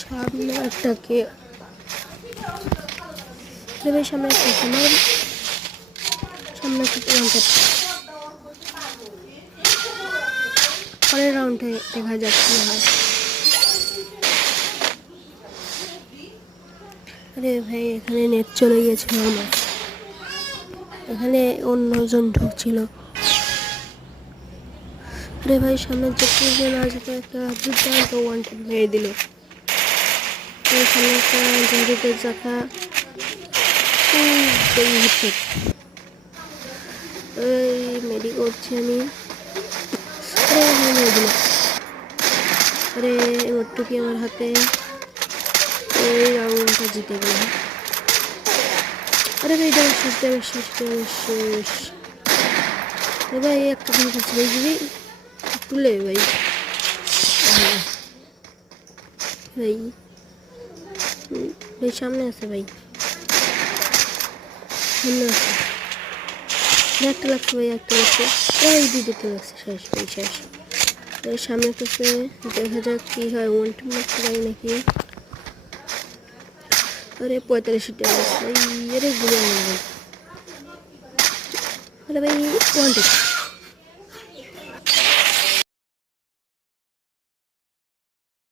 সামনে একটাকে ভাই সামনে একটা আমার সামনে পরের রাউন্ডে দেখা যাক কি হয়। আরে ভাই এখানে নেট চলে গিয়েছিল আমার, এখানে অন্যজন ঢুকছিল। আরে ভাই সামনে যে তিনজন আছে তো একটা দুর্দান্ত ওয়ানটা মেরে দিল। সামনে একটা জাদুতে চাকা মেডি করছি আমি। আরে মেরে দিল। আরে মোটটুকি আমার হাতে, এই রাউন্ডটা জিতে গেলাম। আরে ভাই শেষ। ভাই একটা জিনিস আছে ভাই, যদি তুলে ভাই ভাই ভাই সামনে আছে ভাই, সামনে আছে। একটা লাগছে ভাই, একটা লাগছে, এই দুটো লাগছে। শেষ ভাই শেষ। সামনে কাছে দেখা যাক কি হয়। ওয়ানটা মারতে পারি নাকি? আরে 45টা আছে। আরে গুলো ভাই, আরে ভাই ওয়ানটা